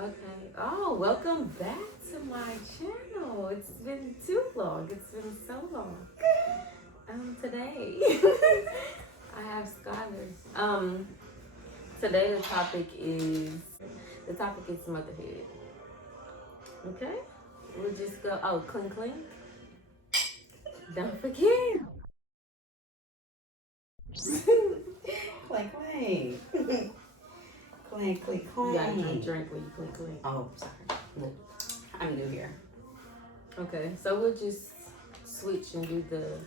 Okay. Oh, welcome back to my channel. It's been too long. It's been so long. Today I have Skylar. Today the topic is motherhood. Okay. We'll just go. Oh, clink clink. Don't forget. Clank, clank. Clank, clank, You gotta clank. drink when you clink clink. Oh, sorry. Look, I'm new here. Okay. So we'll just switch and do the.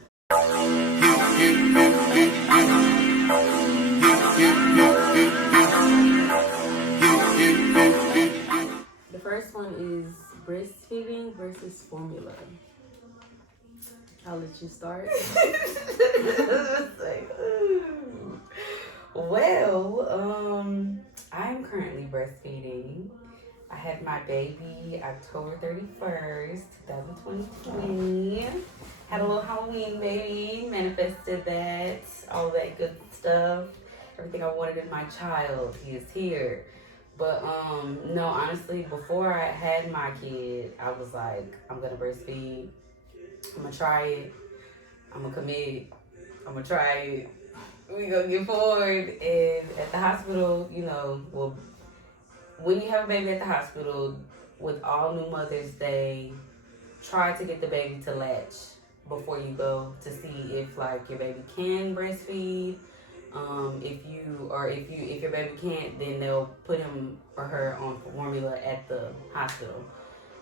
The first one is breastfeeding versus formula. I'll let you start. Well, I'm currently breastfeeding. I had my baby October 31st, 2020. Had a little Halloween baby, manifested that, all that good stuff. Everything I wanted in my child, he is here. But no, honestly, before I had my kid, I was like, I'm gonna breastfeed. I'm gonna try it. I'm gonna commit. I'm gonna try it. We gonna get forward. And at the hospital, well, when you have a baby at the hospital, with all new mothers, they try to get the baby to latch before you go to see if like your baby can breastfeed. If your baby can't, then they'll put him or her on formula at the hospital.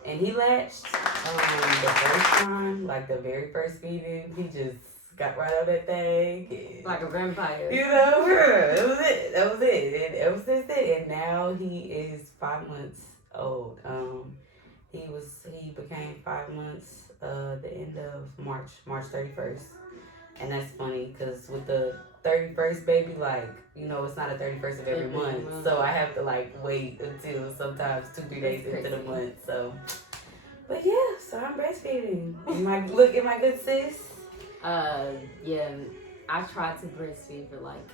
And he latched the first time, like the very first feeding. He just got right out that thing. Like a vampire. That was it. That was it. And ever since then, and now he is 5 months old. He became 5 months the end of March 31st. And that's funny because with the 31st baby, like, it's not a 31st of every month. So I have to like wait until sometimes 2-3 days into the month. So, but yeah, so I'm breastfeeding. Am I good, sis? Yeah, I tried to breastfeed for like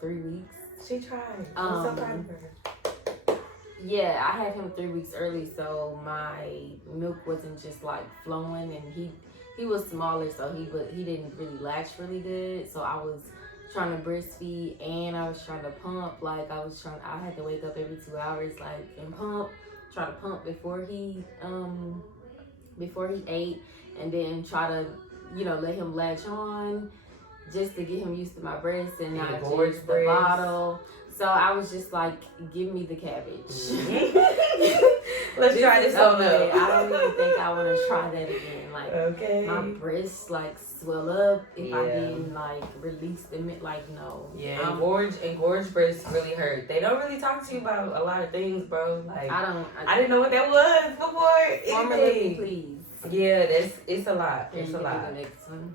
3 weeks. She tried. I'm so proud of her. Yeah, I had him 3 weeks early, so my milk wasn't just like flowing, and he was smaller, so he didn't really latch really good. So I was trying to breastfeed and I was trying to pump. Like I had to wake up every 2 hours, like, and try to pump before he ate, and then try to let him latch on just to get him used to my breast and not just the bottle. So I was just like, give me the cabbage. Let's try this on up. I don't even think I want to try that again. Like, okay. My breasts like swell up if I didn't like release them. Like, no. Yeah, engorged breasts really hurt. They don't really talk to you about a lot of things, bro. Like, I didn't know what that was before. Formula, please. Yeah, it's a lot. It's a lot. The next one.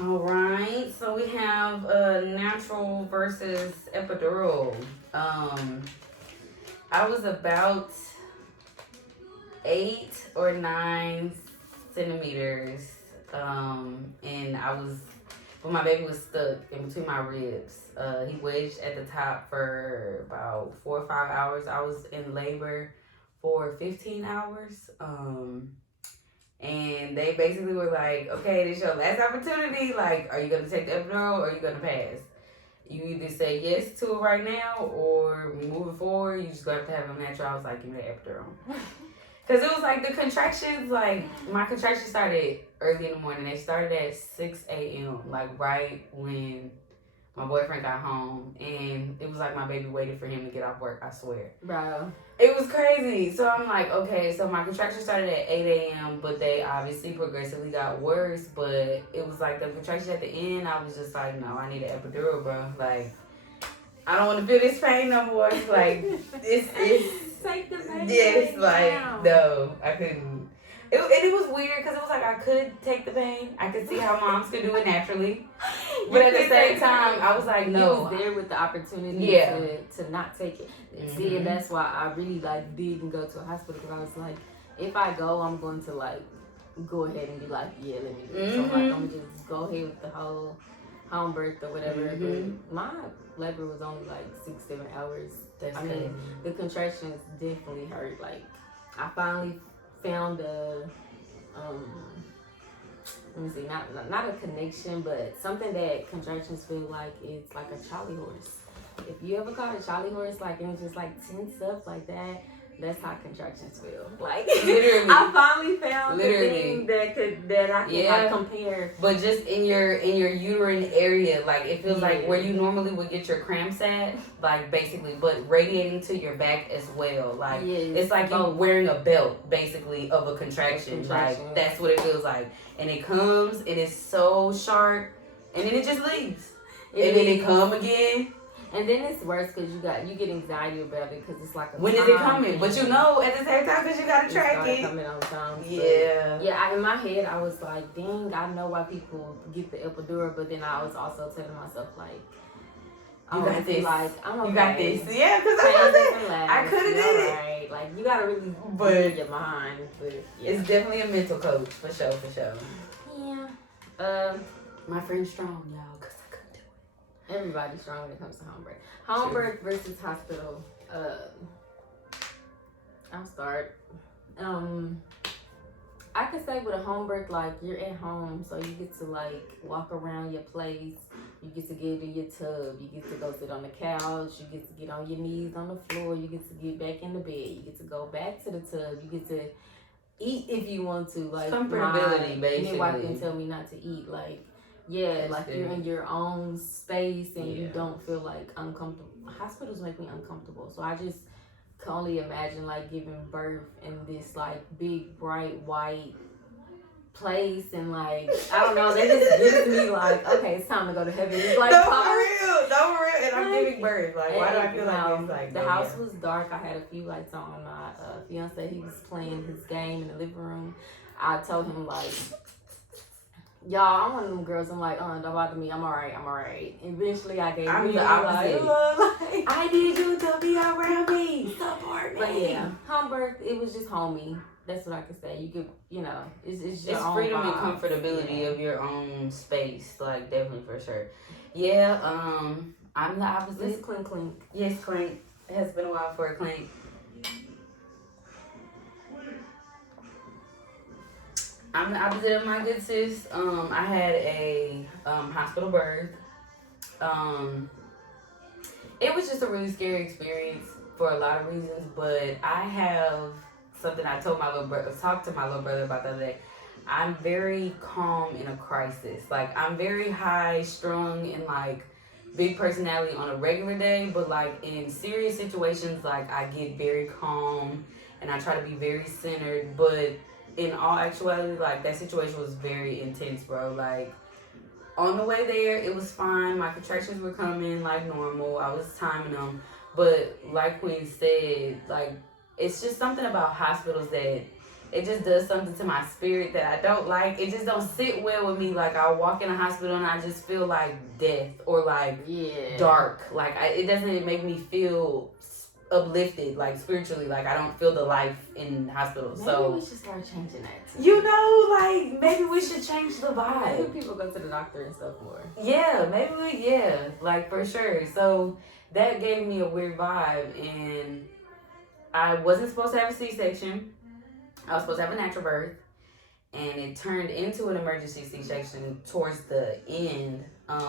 All right, so we have natural versus epidural. I was about 8 or 9 centimeters, and my baby was stuck in between my ribs. He wedged at the top for about 4 or 5 hours. I was in labor for 15 hours. And they basically were like, okay, this is your last opportunity. Like, are you going to take the epidural or are you going to pass? You either say yes to it right now or moving forward, you just going to have to have a natural. I was like, give me the epidural. Because it was like the contractions, like, my contractions started early in the morning. They started at 6 a.m., like right when my boyfriend got home. And it was like my baby waited for him to get off work, I swear. Bro. It was crazy. So I'm like, okay, so my contractions started at 8 a.m., but they obviously progressively got worse. But it was like the contractions at the end, I was just like, no, I need an epidural, bro. Like, I don't want to feel this pain no more. Like, it's take the pain. Yes, like, down. No, I couldn't. It was weird because it was like I could take the pain. I could see how moms could do it naturally. But at the same time, I was like, no. You was there with the opportunity to not take it. Mm-hmm. See, and that's why I really like didn't go to a hospital, because I was like, if I go, I'm going to like go ahead and be like, yeah, let me do it. So like, I'm gonna just go ahead with the whole home birth or whatever. But my labor was only like 6-7 hours. That's I crazy. mean, the contractions definitely hurt. Like, I finally found let me see, not a connection, but something that contractions feel like it's like a Charlie horse. If you ever caught a Charlie horse, like, and it's just like tense up like that, that's how contractions feel. Like, literally, I finally found the thing that I can like compare. But just in your uterine area, like it feels like where you normally would get your cramps at, like basically, but radiating to your back as well. Like it's like you wearing a belt, basically, of a contraction. Like that's what it feels like, and it comes and it's so sharp, and then it just leaves, and then it come again. And then it's worse because you get anxiety about it because it's like when is it coming? But you know at the same time because you gotta track it. Coming on time. Yeah. In my head I was like, dang, I know why people get the epidural, but then I was also telling myself like, you got this. Like I'm okay. You got this. Yeah, because I could have did it. Right. Like you gotta really put your mind. But it's definitely a mental coach for sure. Yeah. My friend's strong, y'all. Everybody's strong when it comes to home birth. Home birth versus hospital. I'll start. I could say with a home birth, like you're at home, so you get to like walk around your place. You get to get in your tub. You get to go sit on the couch. You get to get on your knees on the floor. You get to get back in the bed. You get to go back to the tub. You get to eat if you want to. Like comfortability, basically. My midwife can tell me not to eat. Like. Yeah, that's like good. You're in your own space and you don't feel like uncomfortable. Hospitals make me uncomfortable, so I just can only imagine like giving birth in this like big bright white place and like I don't know. That just gives me like okay, it's time to go to heaven. It's like no for real, and I'm giving birth. Like why do I feel like it's like the house was dark. I had a few lights on. My fiance, he was playing his game in the living room. I told him like. Y'all, I'm one of them girls. I'm like, don't bother me. I'm alright. Eventually, I gave. I'm the opposite. Like, I need you to be around me, support me. But yeah, home birth. It was just homey. That's what I could say. You could, it's your own freedom vibe. and comfortability of your own space. Like definitely for sure. Yeah. I'm the opposite. Let's clink. Yes, clink. It has been a while for a clink. I'm the opposite of my good sis. I had a hospital birth. It was just a really scary experience for a lot of reasons, but I have something I told my little brother, talked to my little brother about the other day. I'm very calm in a crisis. Like I'm very high strung and like big personality on a regular day, but like in serious situations, like I get very calm and I try to be very centered, but in all actuality, like, that situation was very intense, bro. Like, on the way there, it was fine. My contractions were coming like normal. I was timing them. But, like Queen said, like, it's just something about hospitals that it just does something to my spirit that I don't like. It just don't sit well with me. Like, I'll walk in a hospital and I just feel like death or, like, dark. Like, it doesn't make me feel uplifted, like spiritually, like I don't feel the life in hospitals. Maybe we should start changing that. Like maybe we should change the vibe. Maybe people go to the doctor and stuff more. Yeah, like for sure. So that gave me a weird vibe, and I wasn't supposed to have a C-section. I was supposed to have a natural birth, and it turned into an emergency C-section towards the end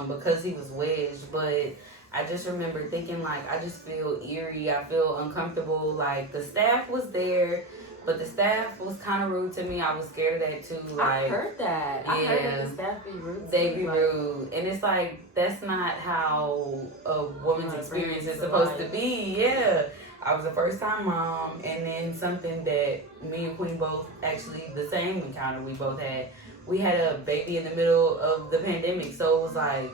because he was wedged, but I just remember thinking, like, I just feel eerie. I feel uncomfortable. Like, the staff was there, but the staff was kind of rude to me. I was scared of that, too. Like, I heard that. Yeah, I heard that the staff be rude. They be rude. And it's like, that's not how a woman's experience is supposed to be. Yeah. I was a first-time mom, and then something that me and Queen both, actually, the same encounter we both had. We had a baby in the middle of the pandemic, so it was like,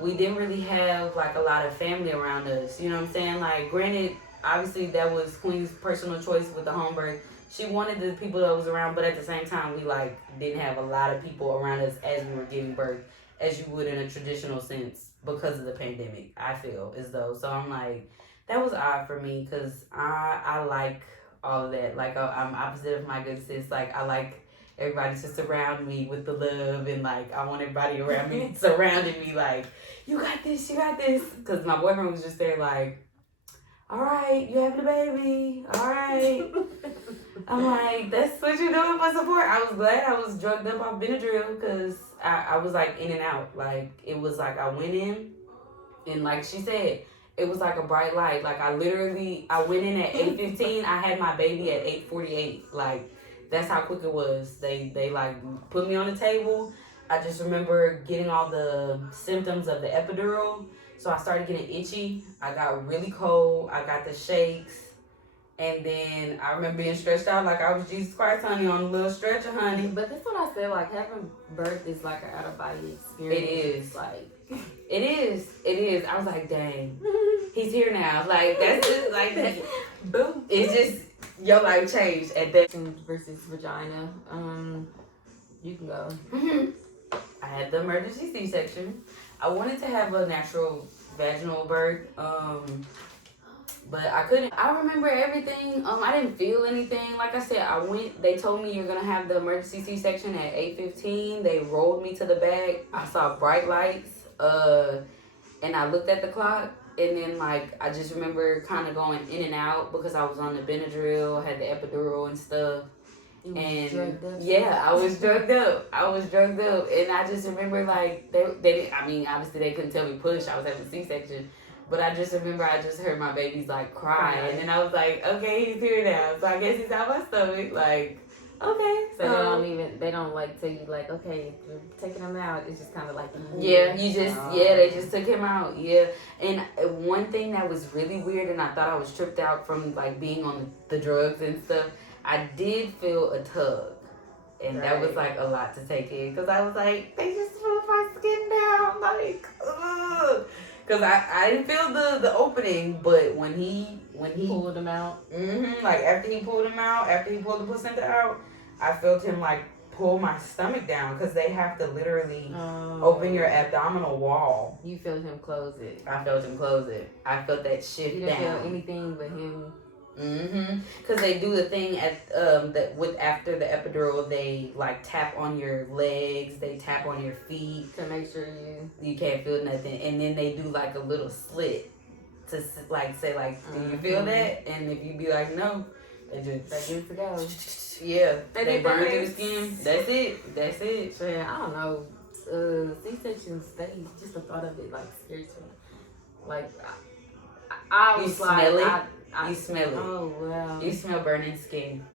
we didn't really have, like, a lot of family around us. You know what I'm saying? Like, granted, obviously, that was Queen's personal choice with the home birth. She wanted the people that was around, but at the same time, we, like, didn't have a lot of people around us as we were giving birth, as you would in a traditional sense because of the pandemic, I feel as though. So, I'm like, that was odd for me because I like all of that. Like, I'm opposite of my good sis. Like, I like everybody to surround me with the love, and like I want everybody around me surrounding me like, you got this, because my boyfriend was just there like, all right, you having a baby. All right. I'm like, that's what you're doing for support. I was glad I was drugged up off Benadryl because I was like in and out. Like, it was like I went in and like she said, it was like a bright light. Like I went in at 8:15. I had my baby at 8:48. Like that's how quick it was. They like put me on the table. I just remember getting all the symptoms of the epidural. So I started getting itchy. I got really cold. I got the shakes. And then I remember being stretched out like I was Jesus Christ, honey, on a little stretcher, honey. But that's what I said. Like having birth is like an out of body experience. It is. Like it is. I was like, dang, he's here now. Like that's just like boom. It's just your life changed at that. Versus vagina. You can go. I had the emergency C-section. I wanted to have a natural vaginal birth. But I couldn't. I remember everything. I didn't feel anything. Like I said, I went. They told me you're gonna have the emergency C-section at 8:15. They rolled me to the back. I saw bright lights. And I looked at the clock. And then like I just remember kind of going in and out because I was on the Benadryl, had the epidural and stuff. And yeah, I was drugged up. And I just remember like they. I mean, obviously they couldn't tell me push. I was having a C-section. But I just remember I just heard my baby's like cry. And then I was like, okay, he's here now. So I guess he's out my stomach. Like, okay. So they don't like tell you like, okay, you're taking him out. It's just kind of like, they just took him out. Yeah. And one thing that was really weird, and I thought I was tripped out from like being on the drugs and stuff, I did feel a tug. And that was like a lot to take in. Because I was like, they just moved my skin down. Like, ugh. Because I didn't feel the opening, but when he pulled him out, like after he pulled the placenta out, I felt him like pull my stomach down because they have to literally open your abdominal wall. You felt him close it. I felt him close it. I felt that shift down. You didn't feel anything but him. Because they do the thing at after the epidural, they like tap on your legs, they tap on your feet to make sure you can't feel nothing, and then they do like a little slit to like say like, do you feel that? And if you be like no, they just good to go. Yeah, they burn through the skin. That's it. So, yeah, I don't know. C-sections, just the thought of it like scares me. Like I was you smell like, it. You smell it. Oh wow. You smell burning skin.